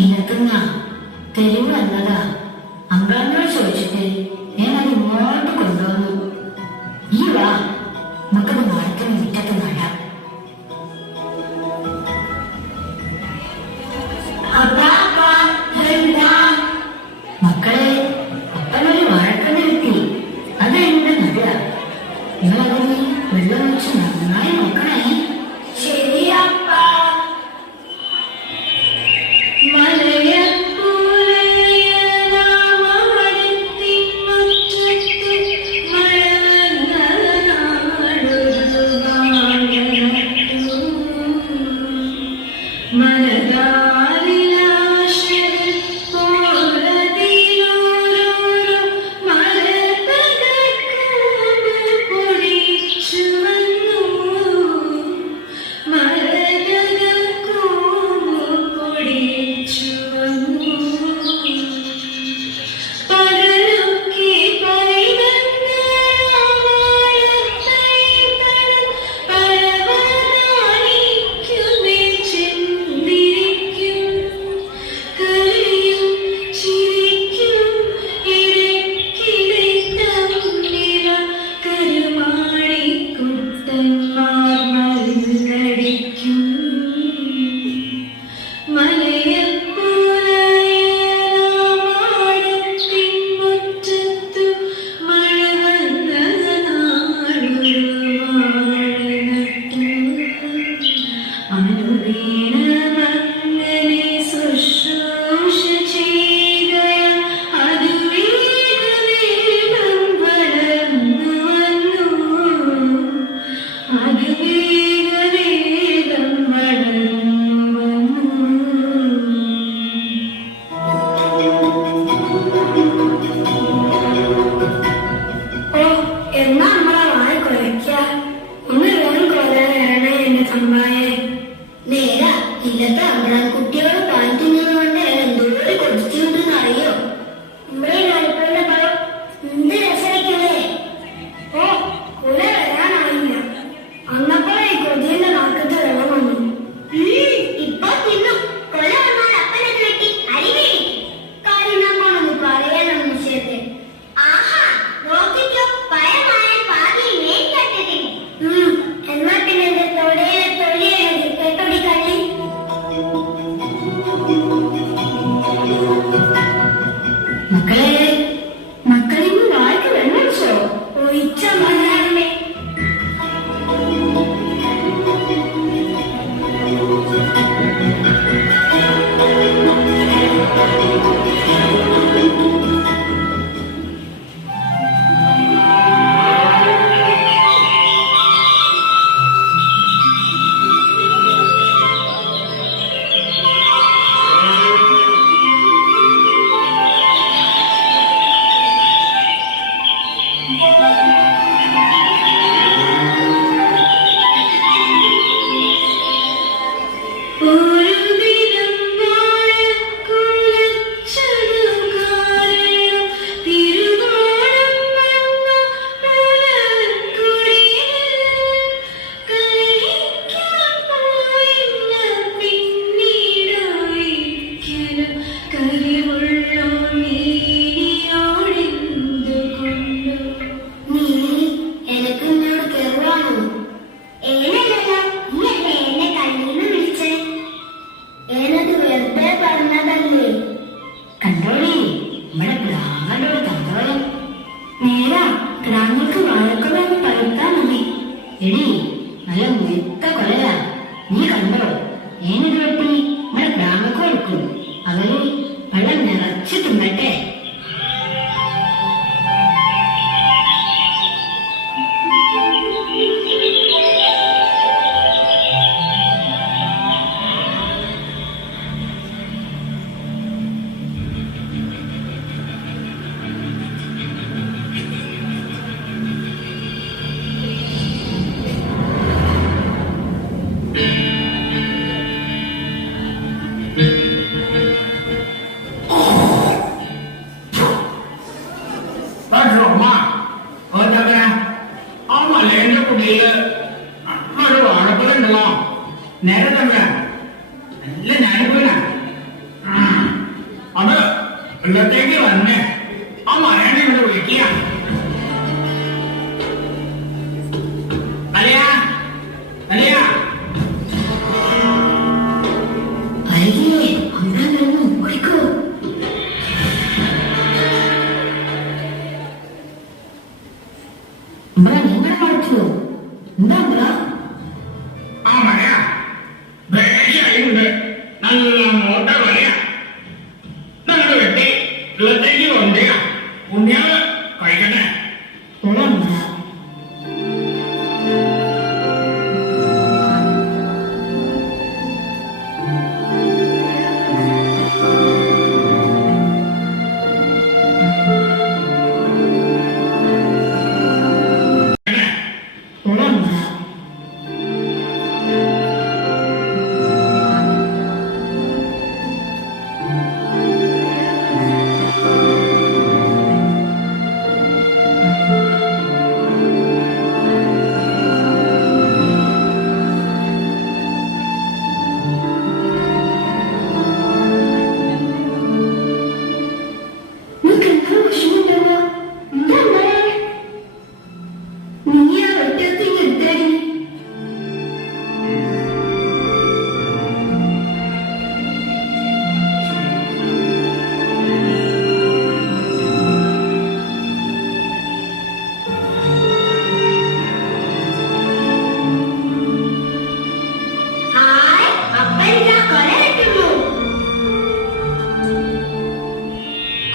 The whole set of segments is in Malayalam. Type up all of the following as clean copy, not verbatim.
ഇന്നത്തുന്ന തെരുവ് വന്നതാ. അമ്പ്രാനോട് ചോദിച്ചിട്ട് ഞാൻ അത് ഇങ്ങോട്ട് കൊണ്ടുവന്നു. ഈ വാ, നമുക്കത് നാളത്തെ മുറ്റത്ത് നടാം. മക്കളെ, അപ്പനൊരു വാഴക്കന്ന് കിട്ടി. അത് എന്റെ നടുക. നിങ്ങളതിന് വെള്ളം വെച്ച് നന്നായി നോക്കണേ. ശരിയപ്പ. കുട്ടിയോട് പാലിക്കുന്നത് കൊണ്ട് എന്തോരം കൊതിച്ചുണ്ടെന്ന് അറിയോ? നമ്മളെ കളിപ്പുള്ള പഴം എന്ത് രസമായിക്കല്ലേ. ഓ, കുല വരാനായില്ല. അന്നപ്പോഴേ കൊതിയുടെ നാക്കത്ത് വെള്ളം വന്നു. ഇപ്പൊ തിന്നും. കൊല വന്നാൽ അപ്പനെ വെട്ടി അരിവേ കാര്യമാണെന്ന് പറയാനാണ് വിഷയത്തെ. ആഹാ, നോക്കിക്കോ, പഴമായ പാതി മേൽക്കട്ടിൽ. എന്നാ പിന്നെ എന്റെ തൊടയിലെ തൊഴിയെ കെട്ടൊടി കളി. മക്കളെ, മക്കളിന്ന് വായിക്ക് വെള്ളോ ഒഴിച്ച മലയാളമേ. എടി, നല്ല മുഴുത്ത കൊലയാ. നീ കണ്ടോ? ഏനത് വെട്ടി നമ്മുടെ ഗ്രാമക്ക് കൊടുക്കും. അവര് വെള്ളം നിറച്ച് തിന്നട്ടെ. നേരെ തന്നെ നല്ല ഞാനിപ്പോഴാ ഉള്ളത്തേക്ക് വന്ന് ആ മകനെ ഇവിടെ വിളിക്കുക. അല്ലയാ അല്ലയാ അരികെ അമ്പലം വരുന്നു, ഓടിക്കോ. അമ്പലം നിങ്ങളെ വളർത്തുവോ? എന്താ അമ്പലം? ആ മഴ വേഷയുണ്ട്, നല്ല മോട്ട വലയ നല്ല വെട്ടി ഉള്ളത്തേക്ക് കൊണ്ടുക. ഉണ്ണിയാള് കഴിക്കട്ടെ. ഓളാ അമ്പലം.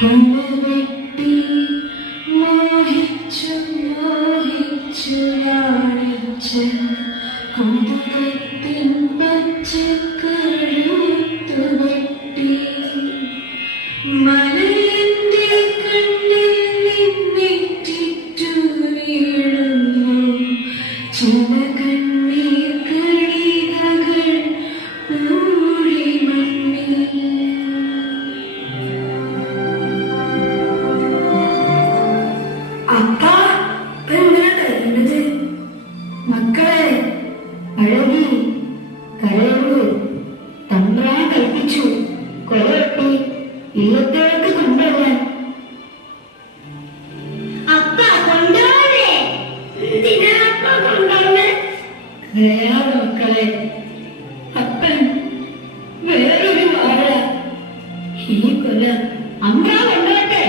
കൊണ്ടുവെട്ടി മോഹിച്ചു മോഹിച്ചു ലാളിച്ച് കൊണ്ടുകത്തിൻ പച്ചക്കഴുത്തു വെട്ടി മലയന്റെ കണ്ണിൽ നിന്നിട്ടിറ്റു വീഴുന്നു ചില കണ്ണീർ കണികകൾ പൂഴി മണ്ണിൽ. അപ്പ എന്തിനാ കരയുന്നത്? മക്കളെ, അഴകി കരയൂ. തമ്പ്രാൻ കൽപ്പിച്ചു കൊലവെട്ടി ഇല്ലത്തേക്ക് കൊണ്ടുവരാൻ. അപ്പ കൊണ്ടുപോകണേ. എന്തിനാ അപ്പ കൊണ്ടുപോകണേ? വേറെ മക്കളെ, അപ്പൻ വേറൊരു വാഴ ഈ കൊല അമ്മ കൊണ്ടോട്ടെ.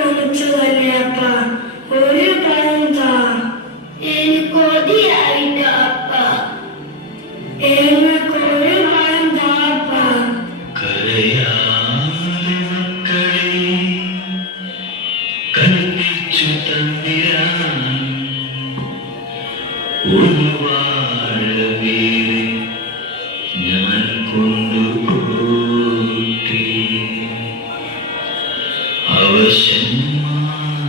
നനച്ചതല്ലേ അപ്പ, ഒരു പഴം താ. എനിക്ക് കൊതിയായില്ല അപ്പ, എനിക്കൊരു പഴം താ അപ്പ. കരയാതെ മക്കളെ കൽപ്പിച്ചു തന്നിരാൻ ഒരു വാഴ വീട് ഞാൻ കൊണ്ടുപോട്ടി. അവശന്മാർ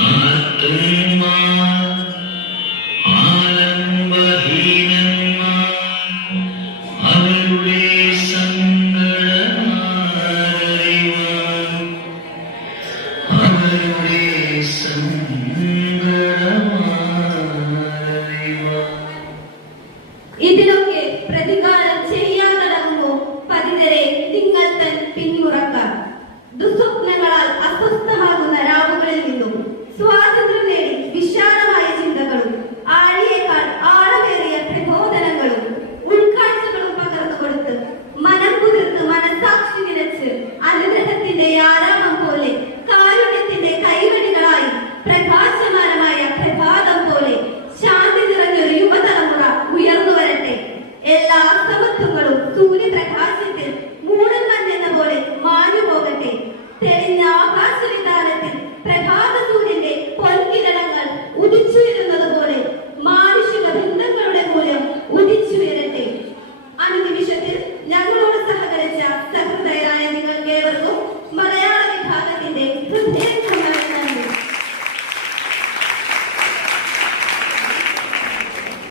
ആർത്തന്മാർ ആലംബഹീനന്മാർ അവരുടെ സങ്കടമാരറിവാൻ അവരുടെ സങ്കടമാരറിവാൻ. ഇതിലും